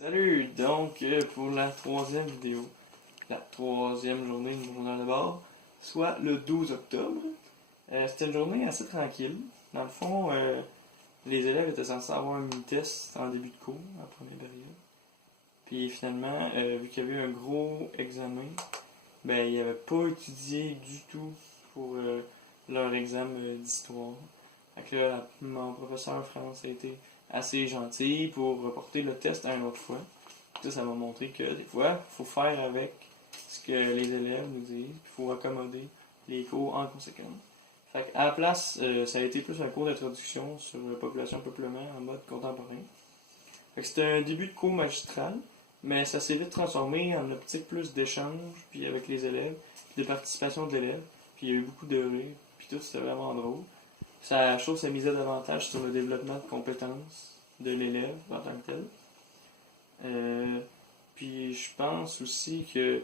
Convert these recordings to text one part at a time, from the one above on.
Salut! Donc, pour la troisième vidéo, la troisième journée de mon journal de bord, soit le 12 octobre, c'était une journée assez tranquille. Dans le fond, les élèves étaient censés avoir un mini-test en début de cours, en première période. Puis finalement, vu qu'il y avait eu un gros examen, ben ils n'avaient pas étudié du tout pour leur examen d'histoire. Fait que là, mon professeur France a été assez gentil pour reporter le test à une autre fois. Ça m'a montré que des fois, il faut faire avec ce que les élèves nous disent, il faut accommoder les cours en conséquence. Fait à la place, ça a été plus un cours d'introduction sur la population peuplement en mode contemporain. Fait que c'était un début de cours magistral, mais ça s'est vite transformé en optique plus d'échange, puis avec les élèves, puis de participation de l'élève, puis il y a eu beaucoup de rires, puis tout, c'était vraiment drôle. Ça, je trouve que ça misait davantage sur le développement de compétences de l'élève en tant que tel. Puis je pense aussi que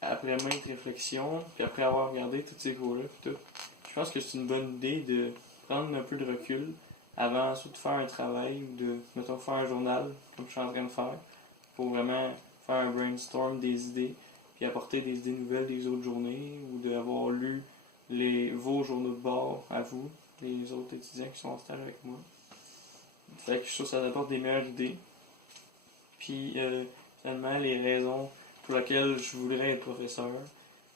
après maintes réflexions, puis après avoir regardé tous ces cours-là, puis tout, je pense que c'est une bonne idée de prendre un peu de recul avant ensuite de faire un travail ou de, mettons, faire un journal, comme je suis en train de faire, pour vraiment faire un brainstorm des idées, puis apporter des idées nouvelles des autres journées, ou d'avoir lu vos journaux de bord à vous, les autres étudiants qui sont en stage avec moi. Fait que je trouve que ça apporte des meilleures idées. Puis finalement, les raisons pour lesquelles je voudrais être professeur,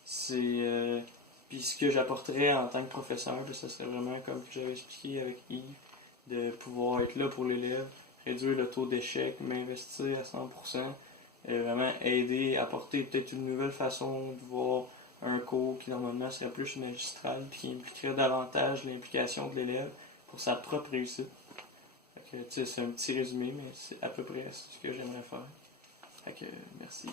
c'est puis ce que j'apporterais en tant que professeur, ça serait vraiment comme j'avais expliqué avec Yves, de pouvoir être là pour l'élève, réduire le taux d'échec, m'investir à 100%, vraiment aider, apporter peut-être une nouvelle façon de voir un cours qui normalement serait plus magistral, puis qui impliquerait davantage l'implication de l'élève pour sa propre réussite. C'est un petit résumé, mais c'est à peu près ce que j'aimerais faire. Fait que, merci.